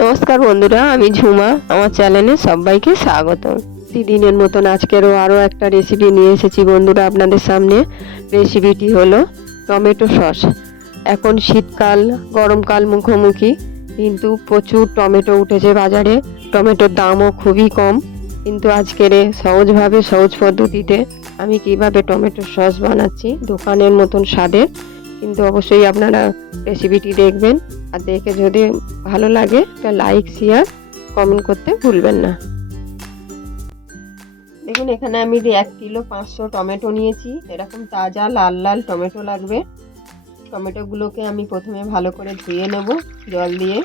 নমস্কার বন্ধুরা, আমি ঝুমা, আমার চ্যানেলে সবাইকে স্বাগত প্রতিদিনের মতন আজকেরও আরও একটা রেসিপি নিয়ে এসেছি বন্ধুরা আপনাদের সামনে। রেসিপিটি হলো টমেটো সস। এখন শীতকাল, গরমকাল মুখোমুখি, কিন্তু প্রচুর টমেটো উঠেছে বাজারে। টমেটোর দামও খুবই কম, কিন্তু আজকের সহজভাবে, সহজ পদ্ধতিতে আমি কীভাবে টমেটো সস বানাচ্ছি, দোকানের মতন স্বাদের, কিন্তু অবশ্যই আপনারা রেসিপিটি দেখবেন। আর দেখে যদি ভালো লাগে, একটা লাইক শেয়ার কমেন্ট করতে ভুলবেন না। দেখুন, এখানে আমি এক কিলো পাঁচশো টমেটো নিয়েছি, এরকম তাজা লাল লাল টমেটো লাগবে। টমেটোগুলোকে আমি প্রথমে ভালো করে ধুয়ে নেব জল দিয়ে।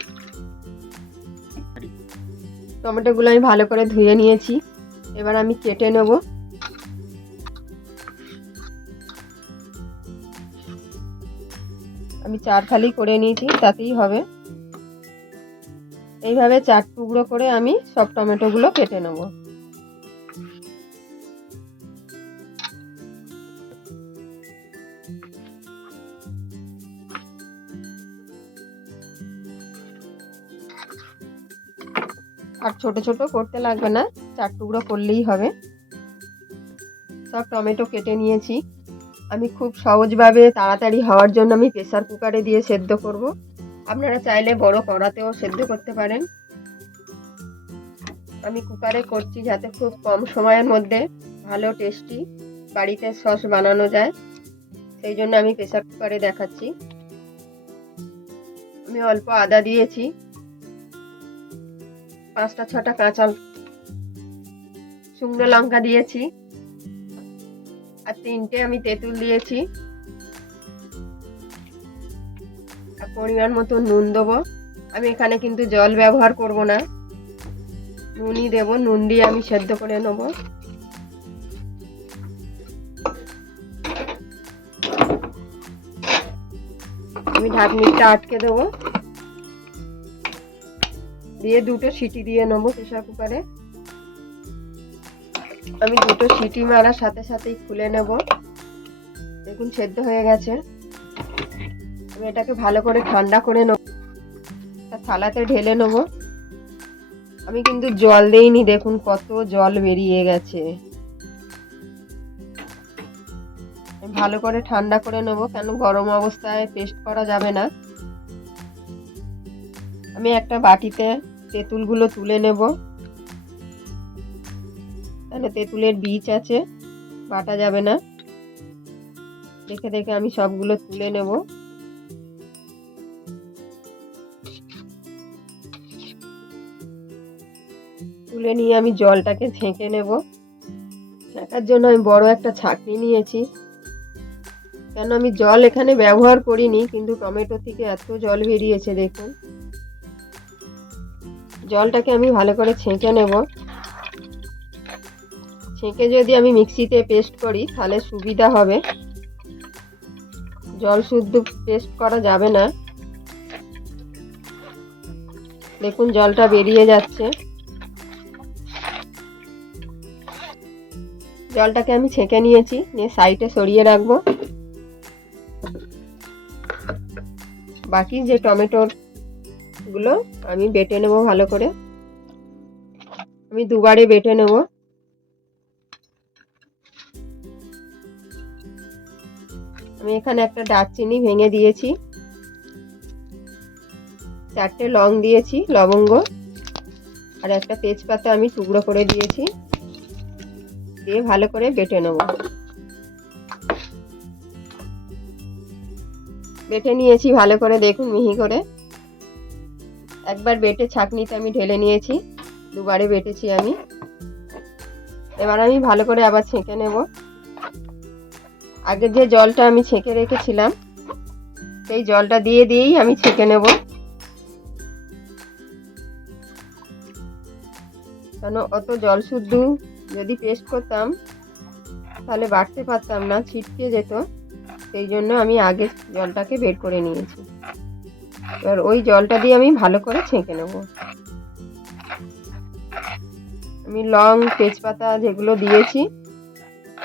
টমেটোগুলো আমি ভালো করে ধুয়ে নিয়েছি। এবার আমি কেটে নেব। আমি চার ফালি করে নিয়েছি, তাতেই হবে। এইভাবে চার টুকরো করে আমি সব টমেটোগুলো কেটে নেব। আর ছোট ছোট করতে লাগবে না, চার টুকরো করলেই হবে। সব টমেটো কেটে নিয়েছি। আমি খুব সহজভাবে তাড়াতাড়ি হওয়ার জন্য আমি প্রেসার কুকারে দিয়ে সেদ্ধ করব। আপনারা চাইলে বড় কড়াতেও সেদ্ধ করতে পারেন। আমি কুকারে করছি যাতে খুব কম সময়ের মধ্যে ভালো টেস্টি বাড়িতে সস বানানো যায়। সেই জন্য আমি প্রেসার কুকারে দেখাচ্ছি। আমি অল্প আদা দিয়েছি। পাঁচটা ছটা কাঁচা শুকনো লঙ্কা দিয়েছি। আর তিনটে আমি তেঁতুল দিয়েছি। আর পরিমাণ মতো নুন দেবো। আমি এখানে কিন্তু জল ব্যবহার করব না। নুনই দেবো, নুন দিয়ে আমি সেদ্ধ করে নেব। আমি ঢাকনিটা আটকে দেবো। দিয়ে দুটো সিটি দিয়ে নেব প্রেশার কুকারে। আমি দুটো সিটি মারার সাথে সাথেই খুলে নেব। দেখুন, সেদ্ধ হয়ে গেছে। আমি এটাকে ভালো করে ঠান্ডা করে নেব। থালাতে ঢেলে নেব। আমি কিন্তু জল দেইনি, দেখুন কত জল বেরিয়ে গেছে। ভালো করে ঠান্ডা করে নেব, কেন গরম অবস্থায় পেস্ট করা যাবে না। আমি একটা বাটিতে তেঁতুলগুলো তুলে নেব। তাহলে তেঁতুলের বীজ আছে, বাটা যাবে না। দেখে দেখে আমি সবগুলো তুলে নেব। তুলে নিয়ে আমি জলটাকে ছেঁকে নেব। ছেঁকার জন্য আমি বড় একটা ছাঁকনি নিয়েছি। কেন আমি জল এখানে ব্যবহার করিনি, কিন্তু টমেটো থেকে এত জল বেরিয়েছে, দেখুন। জলটাকে আমি ভালো করে ছেঁকে নেব। ছেঁকে যদি আমি মিক্সিতে পেস্ট করি, তাহলে সুবিধা হবে। জল শুদ্ধ পেস্ট করা যাবে না। দেখুন, জলটা বেরিয়ে যাচ্ছে। জলটাকে আমি ছেঁকে নিয়েছি, নিয়ে সাইডে সরিয়ে রাখব। বাকি যে টমেটোরগুলো আমি বেটে নেব ভালো করে। আমি দুবারে বেটে নেব। আমি এখানে একটা দারচিনি ভেঙে দিয়েছি। চারটে লং দিয়েছি লবঙ্গ। আর একটা তেজপাতা আমি টুকরো করে দিয়েছি। দিয়ে ভালো করে বেটে নেব। বেটে নিয়েছি ভালো করে, দেখুন মিহি করে। একবার বেটে ছাকনিতে আমি ঢেলে নিয়েছি। দুবারে বেটেছি আমি। এবার আমি ভালো করে আবার ছেঁকে নেব। আগে যে জলটা আমি ছেঁকে রেখেছিলাম, সেই জলটা দিয়ে দিয়েই আমি ছেঁকে নেব। কেন, অত জল শুদ্ধ যদি পেস্ট করতাম, তাহলে বাড়তে পারতাম না, ছিটকে যেত। সেই জন্য আমি আগে জলটাকে বের করে নিয়েছি। এবার ওই জলটা দিয়ে আমি ভালো করে ছেঁকে নেব। আমি লং তেজপাতা যেগুলো দিয়েছি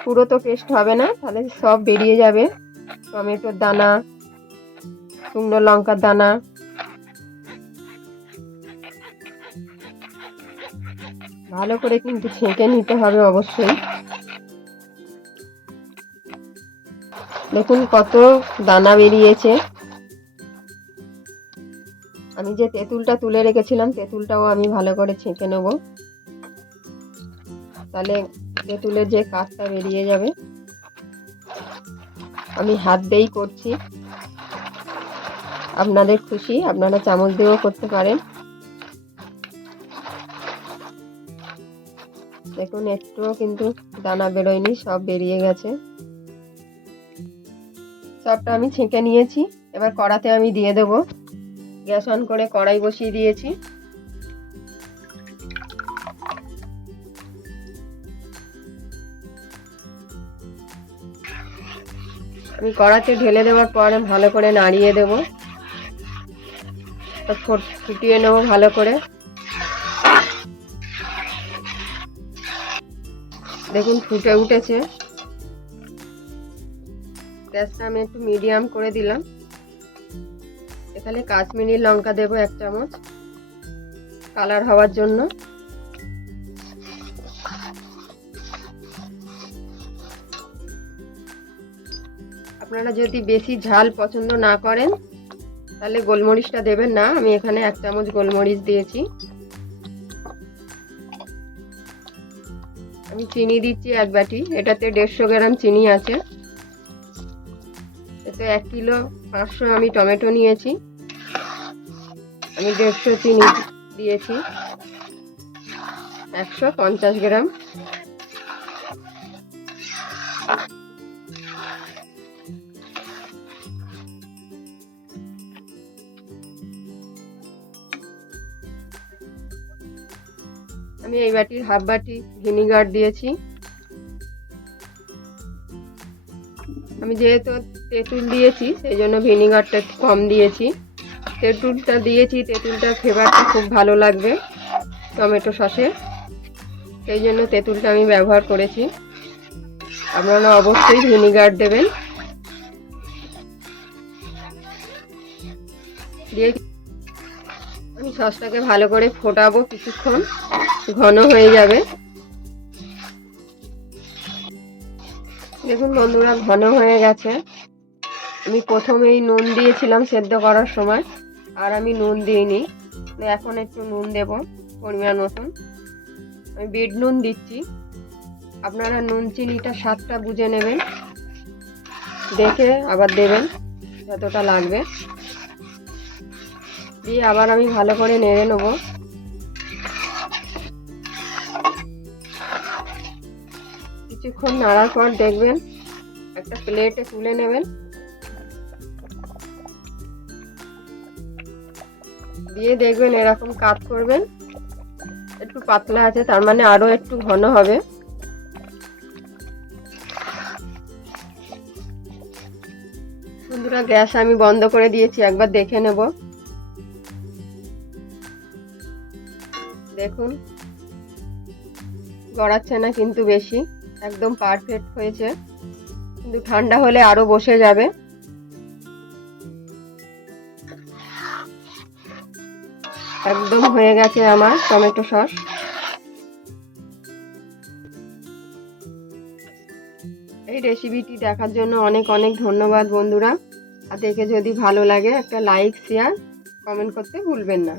পুরো তো পেস্ট হবে না, তাহলে সব বেরিয়ে যাবে। টমেটোর দানা, শুকনো লঙ্কার দানা। ভালো করে কিন্তু ছেঁকে নিতে হবে অবশ্যই। দেখুন কত দানা বেরিয়েছে। আমি যে তেঁতুলটা তুলে রেখেছিলাম, তেঁতুলটাও আমি ভালো করে ছেঁকে নেব। তাহলে তেঁতুলের যে কাঠটা বেরিয়ে যাবে। আমি হাত দিয়েই করছি। আপনাদের খুশি, আপনারা চামচ দিয়েও করতে পারেন। দেখুন, একটুও কিন্তু দানা বেরোয়নি, সব বেরিয়ে গেছে। সবটা আমি ছেঁকে নিয়েছি, এবার কড়াতে আমি দিয়ে দেব। গ্যাস অন করে কড়াই বসিয়ে দিয়েছি। কড়াতে ঢেলে দেওয়ার পরে ভালো করে নাড়িয়ে দেব। ফুটিয়ে নেব ভালো করে। দেখুন ফুটে উঠেছে। গ্যাসটা আমি একটু মিডিয়াম করে দিলাম। এখানে কাশ্মীরি লঙ্কা দেবো এক চামচ। কালার হওয়ার জন্য। আপনারা যদি বেশি ঝাল পছন্দ না করেন, তাহলে গোলমরিচটা দেবেন না। আমি এখানে এক চামচ গোলমরিচ দিয়েছি। আমি চিনি দিচ্ছি এক বাটি। এটাতে দেড়শো গ্রাম চিনি আছে। এতে এক কিলো পাঁচশো আমি টমেটো নিয়েছি। আমি দেড়শো চিনি দিয়েছি। একশো পঞ্চাশ গ্রাম। আমি এই বাটির হাফ বাটি ভিনিগার দিয়েছি। আমি যেহেতু তেঁতুল দিয়েছি, সেই জন্য ভিনিগারটা একটু কম দিয়েছি। তেঁতুলটা দিয়েছি তেঁতুলটার ফ্লেভারটা খুব ভালো লাগবে, টমেটো সসে। সেই জন্য তেঁতুলটা আমি ব্যবহার করেছি। আপনারা অবশ্যই ভিনিগার দেবেন। সসটাকে ভালো করে ফোটাবো কিছুক্ষণ, ঘন হয়ে যাবে। দেখুন বন্ধুরা, ঘন হয়ে গেছে। আমি প্রথমেই নুন দিয়েছিলাম সেদ্ধ করার সময়, আর আমি নুন দিইনি। এখন একটু নুন দেব পরিমাণ মতন। আমি বিট নুন দিচ্ছি। আপনারা নুন চিনিটা স্বাদটা বুঝে নেবেন। দেখে আবার দেবেন যতটা লাগবে। দিয়ে আবার আমি ভালো করে নেড়ে নেব। কিছুক্ষণ নাড়ার পর দেখবেন একটা প্লেটে তুলে নেবেন। দিয়ে দেখবেন এরকম কাট করবেন। একটু পাতলা আছে, তার মানে আরও একটু ঘন হবে। বন্ধুরা, গ্যাস আমি বন্ধ করে দিয়েছি, একবার দেখে নেব। দেখুন। গড়াচ্ছে না কিন্তু বেশি, একদম পারফেক্ট হয়েছে। কিন্তু ঠান্ডা হলে আরও বসে যাবে। একদম হয়ে গেছে আমার টমেটো সস। এই রেসিপিটি দেখার জন্য অনেক অনেক ধন্যবাদ বন্ধুরা। আর দেখে যদি ভালো লাগে একটা লাইক শেয়ার কমেন্ট করতে ভুলবেন না।